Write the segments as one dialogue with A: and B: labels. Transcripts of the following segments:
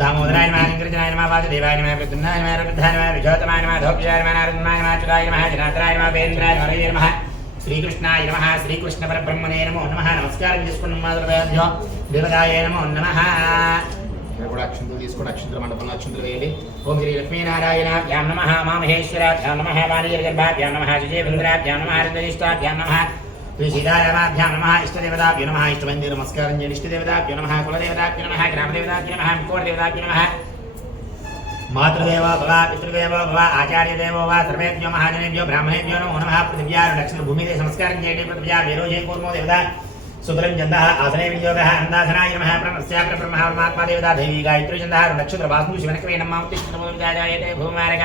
A: ദാമോദരായ മാങ്കൃതനായ വാസുദേവായ വൃദ്ധനായ വൃദ്ധാനമായ വിശോത്തമായ ധോപ്യാരമായ നാച്ചുരായ മഹാജനാഥരായ വേന്ദ്രായ മറയർ മഹാ శ్రీకృష్ణాయ నమ శ్రీకృష్ణ పరబ్రహ్మణే నమో నమ నమస్కారం చేసుకున్న మాధవదేవ్యో దేవదాయ నమో నమ కూడా అక్షంతలు తీసుకోండి అక్షంతల మండపంలో అక్షంతలు వేయండి ఓం శ్రీ లక్ష్మీనారాయణ ధ్యాన్ నమ మామహేశ్వర ధ్యాన్ నమ వాణిజర్ గర్భా ధ్యాన్ నమ విజయభంద్ర ధ్యాన్ నమ హరిదరిష్ట ధ్యాన్ నమ శ్రీ సీతారామాభ్యాం నమ ఇష్టదేవతాభ్యో నమ ఇష్టమందిర నమస్కారం చేయండి. ఇష్టదేవతాభ్యో నమ కులదేవతాభ్యో నమ గ్రామదేవతాభ్యో నమ కోటదేవతాభ్యో నమ. మాతృదేవో భవ పితృదేవో భవ ఆచార్యదేవో వా సర్వేభ్యో మహాజనేభ్యో బ్రాహ్మణేభ్యో నమో నమ పృథివ్యా దక్షిణ భూమిదే నమస్కారం చేయండి. పృథివ్యా వేరోజే కూర్మో దేవత సుతరం చందః ఆసనే వినియోగ అందాసనాయ నమ ప్రణస్యా బ్రహ్మ పరమాత్మా దేవతా దేవీ గాయత్రి చందః నక్షత్ర వాసు శివనక్రమే నమ్మ తిష్టమోజాయతే భూమారక.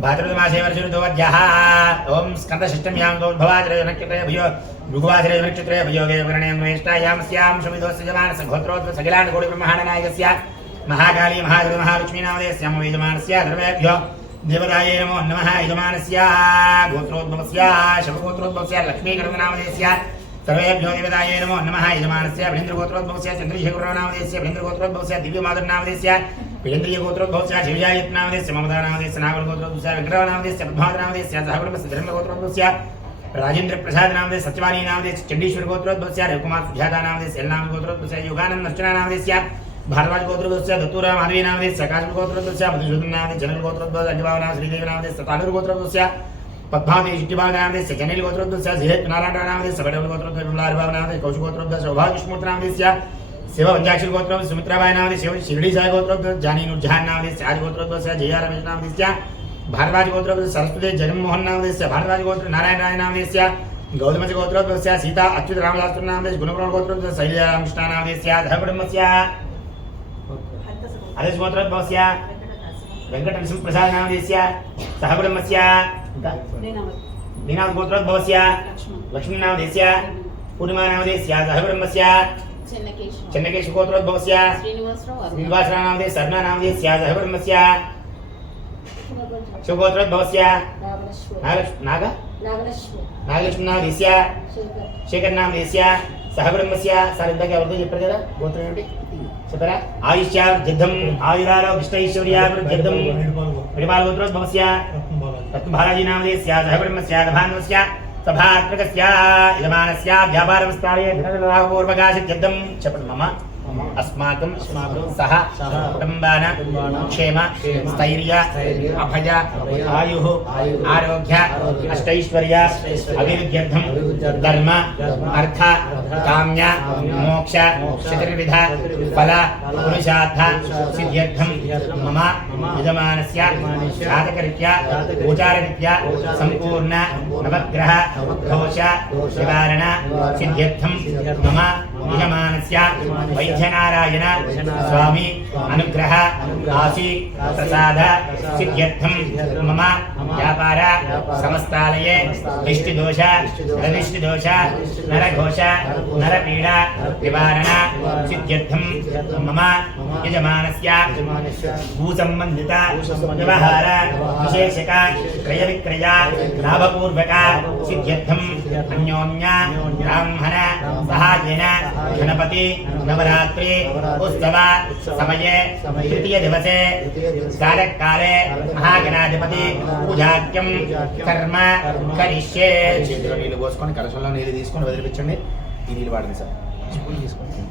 A: भाद्रपदमासेवर्जुनोवद्यः ॐ स्कन्दषष्टम्यां गौद्भवाचरजनक्षत्रभयो भृगुवाचरजनक्षत्रभयोगे वर्णेष्टायामस्यां शमिदोस्य जमानस्य घोत्रोद्वसकलाण्डकोटिब्रह्माण्डनायकस्य महाकाली महागुरुमहालक्ष्मीनामदेस्यां यजमानस्य धर्मेभ्यो देवतायै नमो नमः यजमानस्य गोत्रोद्भवस्य शवगोत्रोद्भवस्य लक्ष्मीकर्मनामदेस्य सर्वेभ्यो देवतायै नमो नमः यजमानस्य बलिन्द्रगोत्रोद्भवस्य चन्द्रशेखरनामदेस्य बलिन्द्रगोत्रोद्भवस्य दिव्यमातुर्नामदेस्य विजेन्द्रिय गोत्रो भवस्या शिवजाय यत्नामदेस्य ममदानामदेस्य नागरगोत्रो भूस्या वेङ्कटनामदेस्य पद्मावनामदेस्य सहगुणस्य धर्मगोत्रो भूस्या राजेंद्र प्रसाद नामदेश सत्यवानी नामदेश चंडीश्वर गोत्रोद्भवस्या रघुकुमार सुजाता नामदेश एलनाम गोत्रोद्भवस्या योगानंद अर्चना नामदेश्या भारद्वाज गोत्रोद्भवस्या दत्तूरा माधवी नामदेश सकाश गोत्रोद्भवस्या मधुसूदन नामदेश जनरल गोत्रोद्भव अजबाव नाम श्रीदेव नामदेश सतालुर जयत नारायण कौश गोत्रोद्भवस्या सौभाग्य शिव पंचाक्षर गोत्रों सुमित्राबाई नाम शिव शिरडी साय गोत्रों जानी नाम से जया रमेश नाम भारद्वाज नारायण राय गौतम गोत्रों सीता अच्युत रामदास नाम गुणप्रोण गोत्रों शैलिया रामकृष्ण लक्ष्मी पूर्णिमा नाम सह छन्दकेशगोत्रोद्भवस्य श्रीनिवासराणामदे सर्णानामदे स्यासः ब्रह्मस्य शुगोत्रोद्भवस्य नाग नागलक्ष्मीनामधेस्य शेखरनामधेस्य सह ब्रह्मस्य सारिद्ध क्या बोलते जब प्रजा गोत्र नोटी सतरा आयुष्या जिद्धम आयुरारो कृष्ण ऐश्वर्या जिद्धम परिवार गोत्रोद्भवस्य रत्न बालाजी नामधेस्य सह ब्रह्मस्य भानुस्य చెప్పరా ఆయుష్య జిద్దం ఆయురాలో కృష్ణైశ్వర్యాభివృద్ధిద్దం సభాత్మకస్య యజమానస్య చెప్పండి మమ్మ अस्माकं सह कुटुम्बान क्षेम स्थैर्य अभय आयुः आरोग्य अष्टैश्वर्य अभिवृद्ध्यर्थं धर्म अर्थ काम्य मोक्ष चतुर्विध फल पुरुषार्थ सिद्ध्यर्थं मम यजमानस्य जातकरीत्या गोचाररीत्या सम्पूर्ण नवग्रह घोष निवारण सिद्ध्यर्थं मम యజమానస్య వైద్యనారాయణ స్వామి అనుగ్రహ ఆశీ ప్రసాద సిద్ధ్యర్థం మమ వ్యాపార సమస్తాలయే దిష్టిదోష రదిష్టిదోష నరఘోష నరపీడ నివారణ సిద్ధ్యర్థం మమ యజమానస్య భూసంబంధిత వ్యవహార విశేషక క్రయ విక్రయ లాభపూర్వక సిద్ధ్యర్థం అన్యోన్య బ్రాహ్మణ సహాయేన గణపతి నవరాత్రి ఉత్సవ సమయే తృతీయ దివసే కాలకాలే మహాగణాధిపతి పూజాక్యం కర్మ కరిష్యే చేతిలో నీళ్ళు పోసుకొని కలశంలో నీళ్ళు తీసుకొని వదిలిపించండి ఈ నీళ్ళు వాడండి సార్. స్పూన్ తీసుకోండి.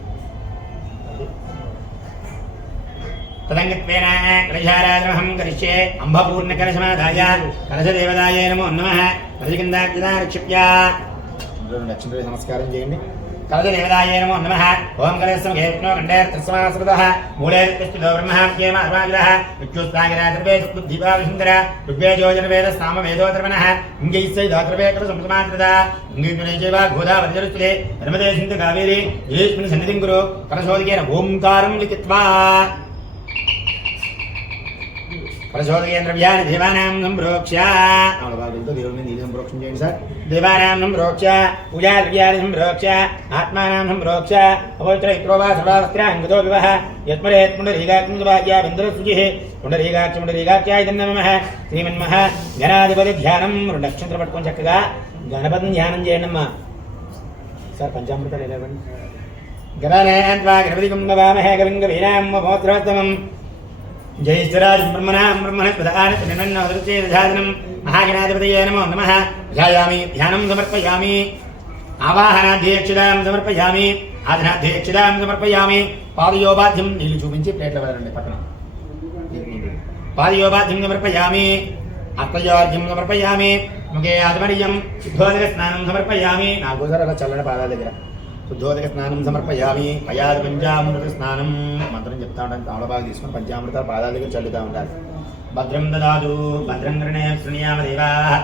A: తదంగత్వేన కలశారాగ్రహం కరిష్యే అంబపూర్ణ కలశమాదాయ కలశదేవదాయ నమో నమ కలశకిందాక్షిప్య నమస్కారం చేయండి కలశదేవదాయ ఓంకారం లిఖిత్వా ప్రచోదయేంద్రవ్యాని దేవానాం సంప్రోక్ష ఆవిడ బాగులతో దేవుడి మీద నీళ్ళు సంప్రోక్షణ చేయండి సార్ దేవానాం సంప్రోక్ష పూజా ద్రవ్యాన్ని సంప్రోక్ష్య ఆత్మానాం సంప్రోక్ష అపవిత్ర ఇత్రోవా సర్వావస్త్రాంగతో వివహ యత్మరేత్ పుండరీకాగ్నివాక్య బిందుర శుచి పుండరీకాక్ష పుండరీకాక్షాయ నమః శ్రీమన్మః గణాధిపతి ధ్యానం రెండు నక్షత్రం పట్టుకొని చక్కగా గణపతిని ధ్యానం చేయండి అమ్మా సార్ పంచామృతాలు ఎలా ఇవ్వండి గణానేన్వా గణపతి కుంభవామహే కవింగ వీరాం మోత్రోత్తమం జయశ్వరాజ్ బ్రహ్మణాం బ్రహ్మణ ప్రధాన నిన్నోదృతే విధానం మహాగణాధిపతయే నమో నమః ధ్యాయామి ధ్యానం సమర్పయామి ఆవాహనాధ్యక్షుడాం సమర్పయామి ఆధనాధ్యక్షుడాం సమర్పయామి పాదయోపాధ్యం నీళ్ళు చూపించి ప్లేట్ల వెళ్ళండి పక్కన। పాదయోపాధ్యం సమర్పయామి। అత్తయోర్ఘ్యం సమర్పయామి। ముఖే ఆధ్వర్యం సిద్ధోదయ స్నానం సమర్పయామి। నా అలా చల్లని పాదాల దగ్గర। శుద్ధోదక స్నానం సమర్పయామి. పయాది పంచామృత స్నానం. మంత్రం చెప్తా ఉంటాను. తాళ బాగా తీసుకుని పంచామృత పాదాల దగ్గర చల్లుతా ఉంటారు. భద్రం దాదు భద్రం గృణే శృణుయామ దేవా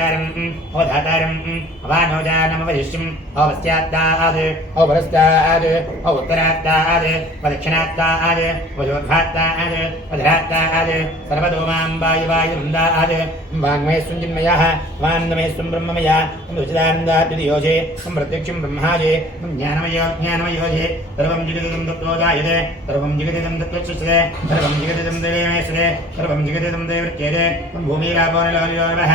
A: धातारम् ओ धातारम् अवानोजानमवदिष्टिम् ओ वस्यात्ताद् ओ वरस्ताद् ओ उत्तरात्ताद् वदक्षिणात्ताद् वजोद्भात्ताद् वधरात्ताद् सर्वदोमाम् वायुवायुवृन्दाद् वाङ्मयस्वम् चिन्मयः वान्दमयस्वम् ब्रह्ममय रुचिदानन्दाद्युतियोजे त्वं प्रत्यक्षं ब्रह्माजे त्वं ज्ञानमयो ज्ञानमयोजे सर्वं जिगदिदं तत्त्वो जायते सर्वं जिगदिदं तत्त्वच्छुषते सर्वं जिगदिदं देवेश्वरे सर्वं जिगदिदं देवृत्येते त्वं भूमिरापो निलोनिलोनः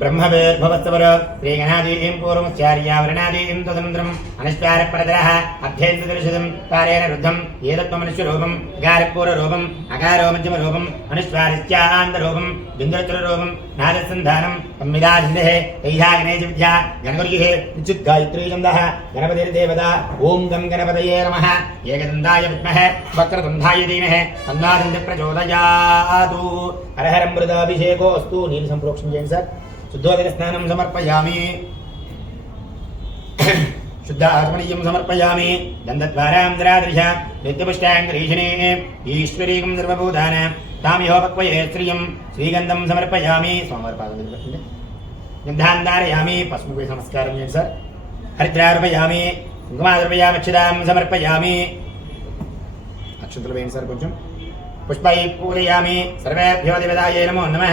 A: ब्रह्मवेर्भवस्तवर श्रीगणादीं पूर्वमुच्चार्यावरणादीं स्वतन्त्रम् अनिष्कारपरतरः अभ्यन्तदर्शितम् कारेण रुद्धम् एतत्त्वमनुष्यरूपम् अकारपूर्वरूपम् अकारो मध्यमरूपम् अनुष्वारित्यान्तरूपम् बिन्दुरचररूपम् नादसन्धानम् संविदाधिन्देः तैहाग्नेजविद्या गणगुर्युः विद्युद्गायत्रीचन्दः गणपतिर्देवता ॐ गं गणपतये नमः एकदन्ताय विद्महे वक्रदन्धाय धीमहे तन्नादन्ति प्रचोदयातु हरहरमृताभिषेकोऽस्तु नीलसम्प्रोक्षं जैन सर। సంప్రోక్షణ శుద్ధోదక స్నానం సమర్పయామి శుద్ధ ఆత్మనీయం సమర్పయామి దందద్వారాంధ్రాదృశ నిత్యపుష్టాంగరీషిణే ఈశ్వరీకం సర్వభూతాన తామిహోపక్వయే శ్రియం శ్రీగంధం సమర్పయామి సోమవారి పాదం మీద గంధాంధారయామి పసుపు నమస్కారం చేయండి సార్ హరిద్రార్పయామి కుంకుమాద్రపయామి అక్షదాం సమర్పయామి అక్షంతలు వేయండి సార్ కొంచెం పుష్పై పూజయామి సర్వేభ్యో దేవతాయే నమో నమ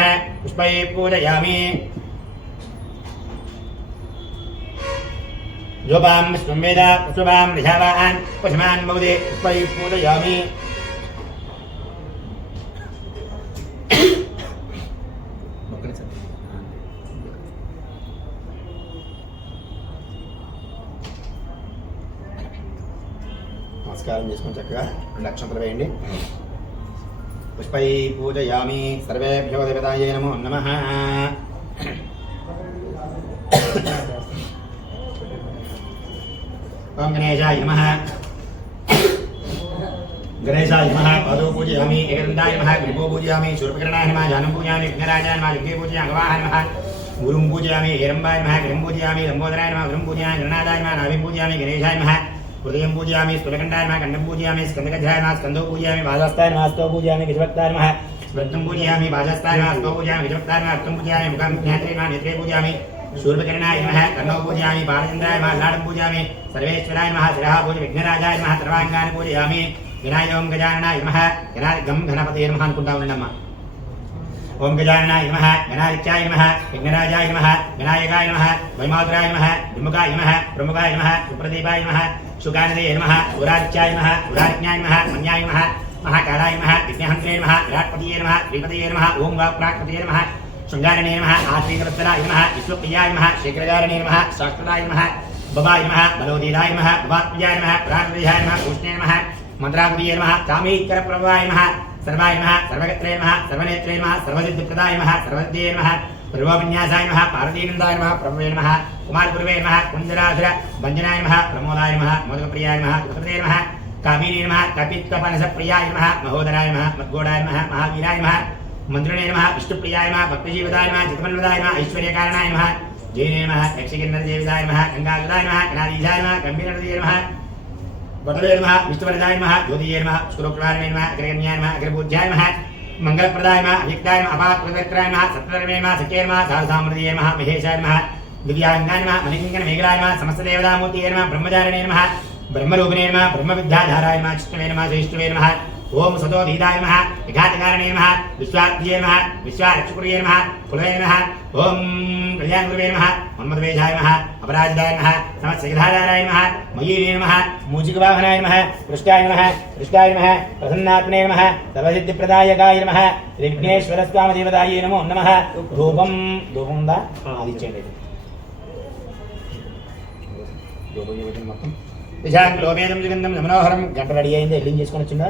A: పుష్పై పూజయామి యోపాం స్వమేద వేద పుష్పాం రిషావాన్ పుష్మాన్ భవతి పుష్పై పూజయామి. నమస్కారం చేసుకొని చక్కగా రెండు అక్షంతలు వేయండి. పుష్పై పూజయామి. సర్వేభ్యో దేవతాయే నమో నమ. ఓం గణేశాయ నమ గణేశాయ నమ పాదో పూజయామి ఏకదంతాయ నమ గ్రీపో పూజయామి శూర్పకరణాయ నమ జానం పూజయామి విఘ్నరాజాయ నమ లింగే పూజయామి గవాహాయ నమ గురుం పూజయామి హిరంబాయ నమ గిరిం పూజయామి లంబోదరాయ నమ గురుం పూజయామి గణనాథాయ నమ నాభి పూజయామి గణేశాయ నమ హృదయం పూజయామి స్థూలకంఠాయ నమ ఖండం పూజయామి స్కందగధ్రాయ నమ స్కందో పూజయామి బాధాస్తాయ నమ హస్తో పూజయామి గజభక్తాయ నమ స్వర్థం పూజయామి బాధాస్తాయ నమ హస్తో పూజయామి గజభక్తాయ నమ హస్తం పూజయామి ముఖం జ్ఞాత్రే నమ నేత్రే పూజయామి శూర్పకరణాయ నమ కర్ణో పూజయామి బాలచంద్రాయ నమ లాడం పూజయామి సర్వేశ్వరాయ నమ శిరః పూజ విఘ్నరాజాయ నమ సర్వాంగాన్ని పూజయామి వినాయోం గజాననాయ నమః గణాది గం గణపతే నమః అనుకుంటా ఉండమ్మా ఓం గజాననాయ నమః గణాదిత్యాయ నమః విఘ్నరాజాయ నమః వినాయకాయ నమః వైమాతురాయ నమః విముఖాయ నమః ప్రముఖాయ నమః సుప్రదీపాయ నమః శుకానదే నమః ఉరాదిత్యాయ నమః ఉరాజ్ఞాయ నమః మన్యాయ నమః మహాకాళాయ నమః విఘ్నహంత్రే నమః విరాట్పతియే నమః శ్రీపతయే నమః ఓం వాక్ప్రాక్పతయే నమః శృంగారణే నమః ఆశ్రీకరత్తరాయ నమః విశ్వప్రియాయ నమః శేఖరగారణే నమః శాస్త్రదాయ నమః బబాయ నమః బలోదీదాయ నమః భవాత్ప్రియాయ నమః ప్రాణప్రియాయ నమః కృష్ణే నమః మంత్రాకుడియే నమః కామీకర ప్రభాయ నమః సర్వాయ నమః సర్వగత్రే నమః సర్వనేత్రే నమః సర్వసిద్ధిప్రదాయ నమః సర్వద్దే నమః సర్వోపన్యాసాయ నమః పార్వతీనందాయ నమః ప్రభవే నమః కుమారపురవే నమః కుంజరాసుర భంజనాయ నమః ప్రమోదాయ నమః మోదకప్రియాయ నమః కృతపదే నమః కామినీ నమః కపిత్వపనసప్రియాయ నమః మహోదరాయ నమః మద్గోడాయ నమః మహావీరాయ నమః మంత్రునే నమః విష్ణుప్రియాయ నమః భక్తజీవితాయ నమః చిత్తమన్వదాయ నమః ఐశ్వర్యకారణాయ నమః జైనే నమః యక్షకిన్నరదేవిదాయ నమః గంగాధరాయ నమః గణాధీశాయ నమః గంభీరనదీయ నమః వటవే నమః విష్ణువరదాయ నమః జ్యోతియే నమః శుక్రప్రదాయ నమః అగ్రగణ్యాయ నమః అగ్రపూజ్యాయ నమః మంగళప్రదాయ నమః అవ్యక్తాయ నమః అపాత్రదత్రాయ నమః సత్రమే నమః సఖ్యే నమః సారసామృతియే నమః మహేశాయ నమః దివ్యాంగాయ నమః మలింగన మేఘలాయ నమః సమస్తదేవతామూర్తియే నమః బ్రహ్మచారిణే నమః బ్రహ్మరూపిణే నమః బ్రహ్మవిద్యాధారాయ నమః చిష్టమే నమః శ్రేష్ఠమే నమః ఓం సతో దీదాయ నమ విఘాతకారణే నమ విశ్వాద్యే నమ విశ్వారక్షకుర్యే నమ కులవే నమ ఓం కళ్యాణగురువే నమ మన్మద్వేషాయ నమ అపరాజితాయ నమ సమస్యగధాధారాయ నమ మయీనే నమ మూజికవాహనాయ నమ పృష్టాయ నమ పృష్టాయ నమ ప్రసన్నాత్మనే నమ సర్వసిద్ధిప్రదాయకాయ నమః విఘ్నేశ్వరస్వామదేవతాయ నమో నమ ధూపం ధూపం దా అది ఇచ్చేయండి ధూపం ఇవ్వండి మొత్తం విశాఖలోపేదం సుగంధం మనోహరం గంట రెడీ అయింది ఎల్లింగ్ చేసుకొని వచ్చిందా?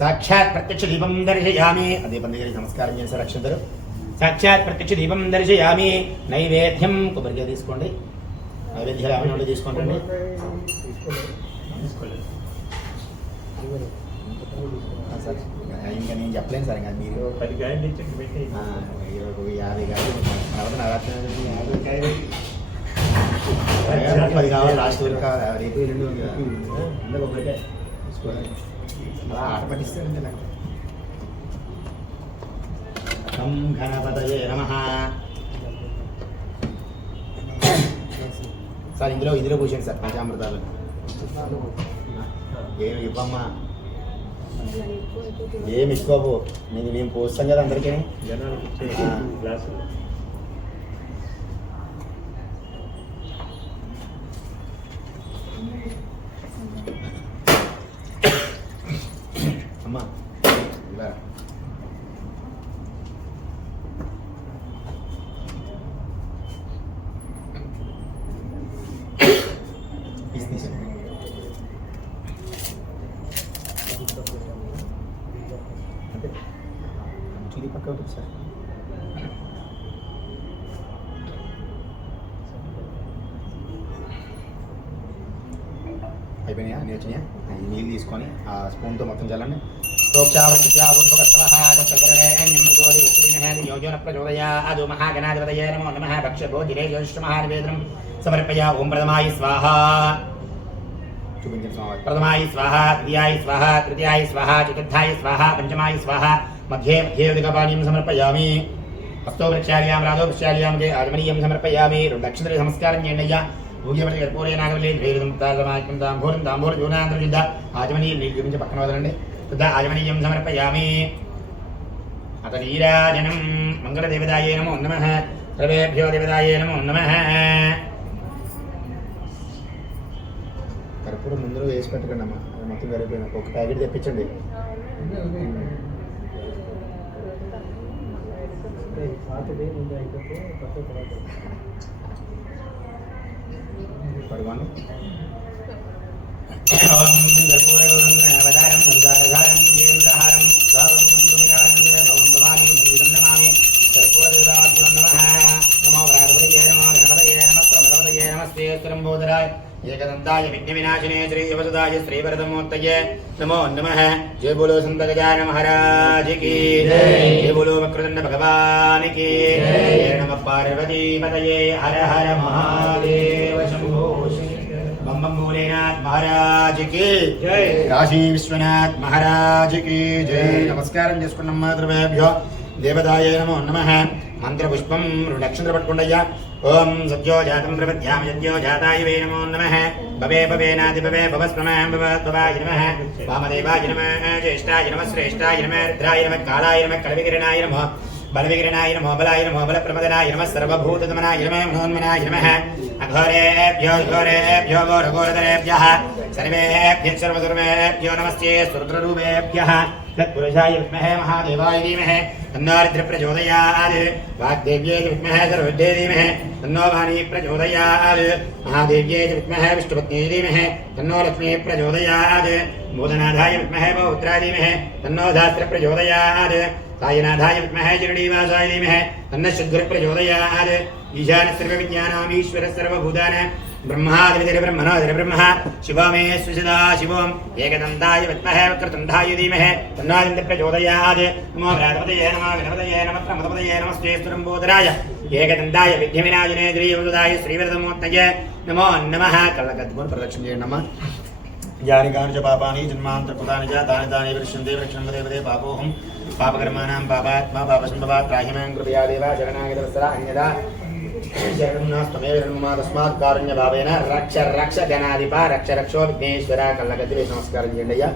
A: సాక్షాత్ ప్రత్యక్ష దీపం దర్శయామి ఆ దీపం దగ్గర నమస్కారం చేశారు అక్షంతరు సాక్షాత్ ప్రత్యక్ష దీపం దర్శయామి నైవేద్యం కొబ్బరికాయ తీసుకోండి నైవేద్యాలు ఏమైనా ఉంటే తీసుకోండి సార్ ఇంకా నేను చెప్పలేను సార్ ఇంకా మీరు
B: పది గాయలు
A: ఇరవై యాభై కాదు తర్వాత నవరాత్రి యాభై పది కావాలి లాస్ట్ వరకు రేపు ఎల్లుండి. అందరూ తీసుకోవాలి నాకు తం గణపతయే నమ. సార్ ఇందులో ఇందులో కూర్చోండి సార్ పంచామృతాలు ఏమి ఇవ్వమ్మా? ఏమి ఇసుకోవు నేను మేము పోస్తాం కదా అందరికీ
B: జనాలకు ఇచ్చే
A: ఆ.
B: గ్లాసులు
A: అమ్మా ఇలా తీసి తీసి. అంటే ఇది పక్క ఉంటుంది సార్ అయిపోయినాయా అన్నీ వచ్చినాయి అవి నీళ్ళు తీసుకొని ఆ స్పూన్తో మొత్తం చల్లండి. యోజన నమో నమః భక్ష్యభోజిరే జ్యోతిష్మహానివేదనం సమర్పయ ఓం ప్రథమాయ స్వాహ. చూపించిన స్వామి ప్రథమాయ స్వాహ ద్వితీయాయ స్వాహ తృతీయాయ స్వాహ చతుర్థాయ స్వాహ పంచమాయ స్వాహ మధ్యే మధ్యే సమర్పయామి. హస్తో వృక్షాల్యాం రాధో వృక్షాల్యాం ఆగమనీయం సమర్పయామి. రెండు అక్షతలు సంస్కారం చేయండి అయ్యా. భూగ్యపతి కర్పూరే నాగవల్లి వేదం తాళమాక్యం తాంబూలం తాంబూల జూనాంతర యుద్ధ ఆచమనీయం నీళ్ళు చూపించి పక్కన వదలండి. యుద్ధ ఆచమనీయం సమర్పయామి. అత నీరాజనం మంగళదేవతాయే నమో నమ. సర్వేభ్యో దేవతాయే నమో నమ. కర్పూరం ముందు వేసి పెట్టకండి అమ్మా. అది మొత్తం ఒక ప్యాకెట్ తెప్పించండి.
B: పాతది ముందు అయిపోతే కొత్త తర్వాత
A: పడుకోండి ఓం కర్పూరగౌరం అవతారం సంసారధారం జేంద్రహారం సావంతం పుణ్యానందే భవం భవాని సంగీతం నమామి కర్పూరదేవాభ్యో నమః నమో ప్రాణపతయే నమో గణపతయే నమః ప్రమదపతయే నమస్తే స్తురంబోధరాయ ఏకదంతాయ విఘ్నవినాశినే శ్రీ బోలో బోలో భోలేనాథ్ మహారాజ్కి
B: జై.
A: కాశీ విశ్వనాథ్ మహారాజ్కి జై. నమస్కారం చేసుకున్నాం మాతృభ్యో. దేవదాయ నమో నమ. మంత్ర పుష్పం నక్షత్ర పట్టుకుండయ్యా ఓం సత్యో జాతం ప్రపద్యామ సత్యో జాతాయ వే నమో నమ. భవే భవేనాది భవే భవస్వమాం భవద్భవాయ నమ. వామదేవాయ నమ. జ్యేష్ఠాయ నమ. శ్రేష్ఠాయ నమ. రుద్రాయ నమ. కాళాయ నమ. కళవికిరణాయ నమ. బలవికిరణాయ నమో. బలాయ నమో. బలప్రమదనాయ నమ. సర్వభూతదమనాయ నమ. మనోన్మనాయ నమ. घोरेभ्यो घोरेभ्यो घोरघोरधरेभ्यः सर्वेभ्यः सर्वधर्मेभ्यो नमस्ते सुरुद्ररूपेभ्यः तत्पुरुषाय विद्महे महादेवाय धीमहे। तन्नारिद्र प्रचोदयात् विद्महे सर्वविद्ये धीमहे। तन्नो भानी प्रचोदयात्। महादेव्ये च विद्महे विष्णुपत्नी धीमहे। तन्नो लक्ष्मी प्रचोदयात्। मोदनाथाय विद्महे बहुत्राय धीमहे। तन्नो धात्र कायनाधाय विद्महे चिरणीवासाय धीमहि तन्नः शुद्धिः प्रचोदयात् ईशानः सर्वविज्ञानामीश्वरः सर्वभूतानां ब्रह्मादिविधिर्ब्रह्मणोदिर्ब्रह्मः शिवो मे सुषदा शिवम् एकदन्ताय विद्महे वक्रतुण्डाय धीमहि तन्नादिन्द्रप्रचोदयात् नमो भगवतये नमः गणपतये नमः मदपतये नमस्ते सुरम्बोधराय एकदन्ताय विद्यमिनायनेन्द्रियवसुदाय श्रीवरदमूर्तये नमो नमः कलकद्गुणप्रदक्षिणे नमः जानिकानि च पापानि जन्मान्तरकृतानि च तानि तानि वृक्षन्ते वृक्षं पदे पदे పాపకర్మాణం పాపాత్మా పాపసంభవాత్ త్రాహిమాం కృపయా దేవ శరణాగతవత్సల అన్యదా తస్మాత్ కారుణ్య భావేన రక్ష రక్ష గణాధిప రక్ష రక్షో విఘ్నేశ్వర కళ్ళగతి నమస్కారం చేయండి అయ్యా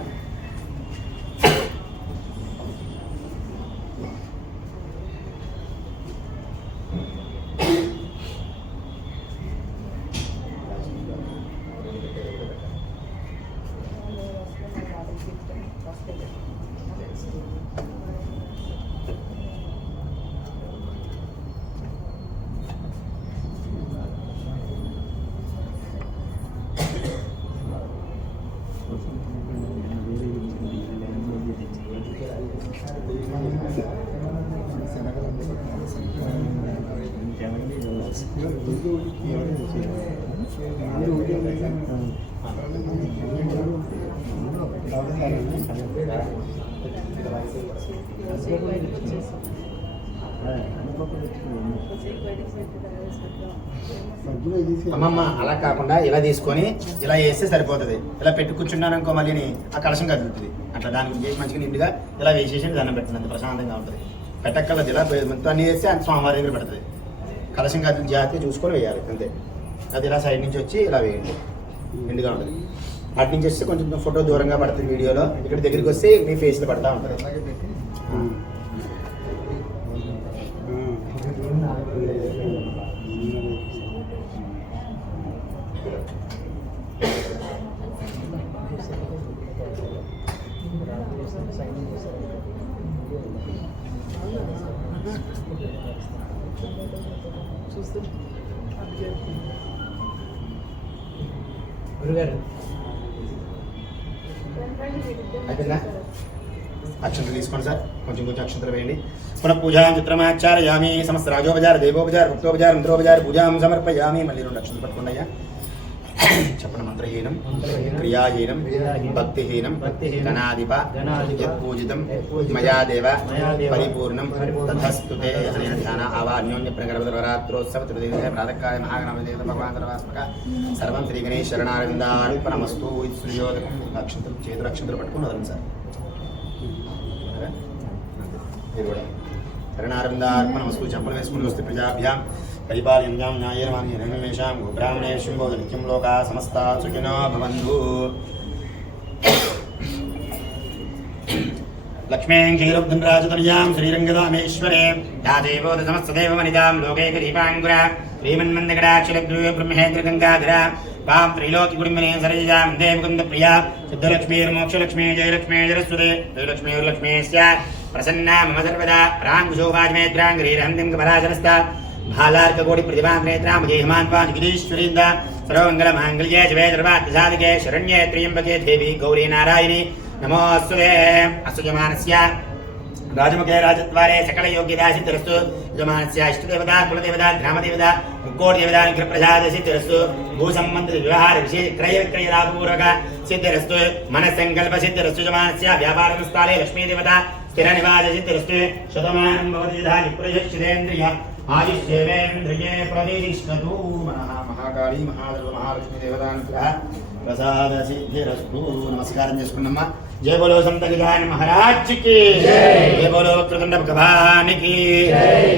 A: అమ్మమ్మ అలా కాకుండా ఇలా తీసుకొని ఇలా వేస్తే సరిపోతుంది. ఇలా పెట్టి కూర్చున్నాను అనుకో మళ్ళీ ఆ కలశం కదులుతుంది. అట్లా దాని గురించి చేసి మంచిగా నిండుగా ఇలా వేసేసి దండం పెట్టండి అంత ప్రశాంతంగా ఉంటుంది. పెట్టక్కర్లేదు ఇలా మొత్తం అన్ని వేస్తే అంత స్వామివారి దగ్గర పెడుతుంది. కలశం కదిలి జాగ్రత్తగా చూసుకొని వేయాలి అంతే. అది ఇలా సైడ్ నుంచి వచ్చి ఇలా వేయండి. నిండుగా ఉంటుంది. అటు నుంచి వస్తే కొంచెం ఫోటో దూరంగా పడుతుంది వీడియోలో. ఇక్కడ దగ్గరికి వస్తే మీ ఫేస్లో పడతా ఉంటుంది.
B: గురుగారు
A: అయిపోయిందా? అక్షంతలు తీసుకోండి సార్. కొంచెం కొంచెం అక్షంతలు వేయండి. పునః పూజాం చిత్రమాచారయామి సమస్త రాజోపచార దేవోపచార భక్తోపచార మంత్రోపచార పూజాం సమర్పయామి. మళ్ళీ రెండు అక్షంతలు పట్టుకోండి అయ్యా. చెప్పడం మంత్రహీనం క్రియాహీనం భక్తిహీనం
B: భక్తిహీనం,
A: గణాధిప
B: గణాధిప,
A: యత్పూజితం
B: యత్పూజితం,
A: పరిపూర్ణం
B: పరిపూర్ణం,
A: తథస్తుతే అనేన ధ్యాన ఆవాన్యోన్య ప్రగర్భరాత్రోత్సవ త్రిదేవ ప్రాతకాయ మహాగణపతి భగవాన్ సర్వాత్మక సర్వం శ్రీ గణేష్ శరణారవిందార్పణమస్తు ఇది సూర్యోదకం అక్షంతలు చేతులు అక్షంతలు పట్టుకుని వదండి సార్. ఇది కూడా. శరణారవిందార్పణమస్తు చెంపలు వేసుకుని వస్తే ప్రజాభ్యాం. పరిపాలయంజాం న్యాయమాని రణమేషాం బ్రాహ్మణేషు బోధ నిత్యం లోకా సమస్త సుఖినో భవంతు లక్ష్మీం క్షీరబ్ధం రాజతనయాం శ్రీరంగదామేశ్వరే యా దేవోద సమస్తదేవమనిదాం లోకైకదీపాంగుర శ్రీమన్మందగడాక్షలగ్రూయ బ్రహ్మేంద్ర గంగాధర పాం త్రైలోకి గుడిమనే సరజాం దేవకుంద ప్రియా సిద్ధలక్ష్మీర్మోక్షలక్ష్మీ జయలక్ష్మీ జరస్వతే జయలక్ష్మీర్లక్ష్మీస్య ప్రసన్నా మమ సర్వదా ప్రాంగుశోభాజమేద్రాంగరీరహంతిం కమరాజనస్తా भालार्ककोटि प्रतिभानेत्रामजे हमान्वान्गिरीश्वरीन्द सर्वमङ्गलमाङ्गल्ये शिवे सर्वार्थसाधके शरण्ये त्र्यम्बके देवी गौरी नारायणी नमोऽस्तुवे असुजमानस्य राजमुखे राजद्वारे सकलयोग्यदासिद्धिरस्तु यजमानस्य इष्टदेवता कुलदेवता ग्रामदेवता मुक्कोटिदेवता अनुग्रप्रसादसिद्धिरस्तु भूसम्बन्धव्यवहारविषयक्रयविक्रयलाभपूर्वक सिद्धिरस्तु मनस्सङ्कल्पसिद्धिरस्तु यजमानस्य व्यापारस्थाले लक्ष्मीदेवता स्थिरनिवाससिद्धिरस्तु शतमानं भवति यथा निप्रयच्छितेन्द्रियः ఆయుష్యేవేంద్రియే ప్రతిష్టతు మనః మహాకాళీ మహాదేవ మహాలక్ష్మీ దేవతానుగ్రహ ప్రసాద సిద్ధిరస్తు నమస్కారం చేసుకున్నమ్మా. జయ బోలో సంత గజాన మహారాజ్కి జయ బోలో వక్రతుండ భగవానికి.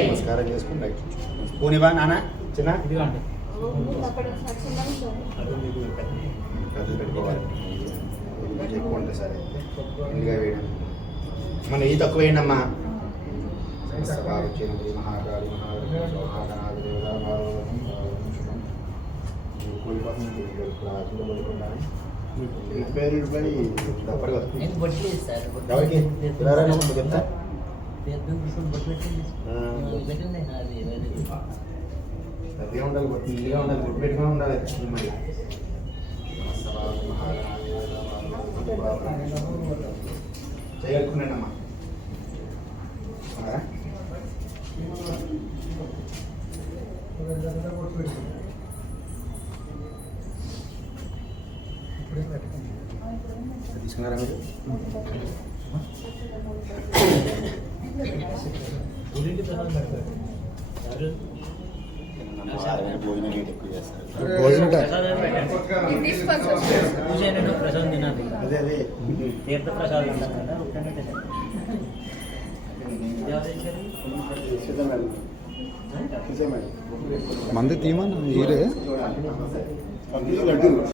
A: నమస్కారం చేసుకుని రైట్ పూనివా నాన్న చిన్న.
B: ఇదిగోండి.
A: ఎక్కువ ఉంటుంది సరే. వేయడం. మన ఈ తక్కువ వేయండి అమ్మా సమస్తకారుచ్యనంది మహాకాళి మహాగణాధి మహాగణాధి దేవత భాగవతం పేరు పడి డబ్బరు కదా
C: నేను బొట్లు సార్
A: ఎవరికి? ఎవరైనా నువ్వు చెప్తా?
C: అది
A: ఉండాలి నీట్గా ఉండాలి గుర్తు పెట్టుకుని ఉండాలి చేయగలుగుతున్నాను అమ్మా తీసుకున్నారా మీరు? భోజనం
C: ప్రసాదం తినాలి
A: అదే అదే.
C: తీర్థ ప్రసాదం
D: మంది తీమని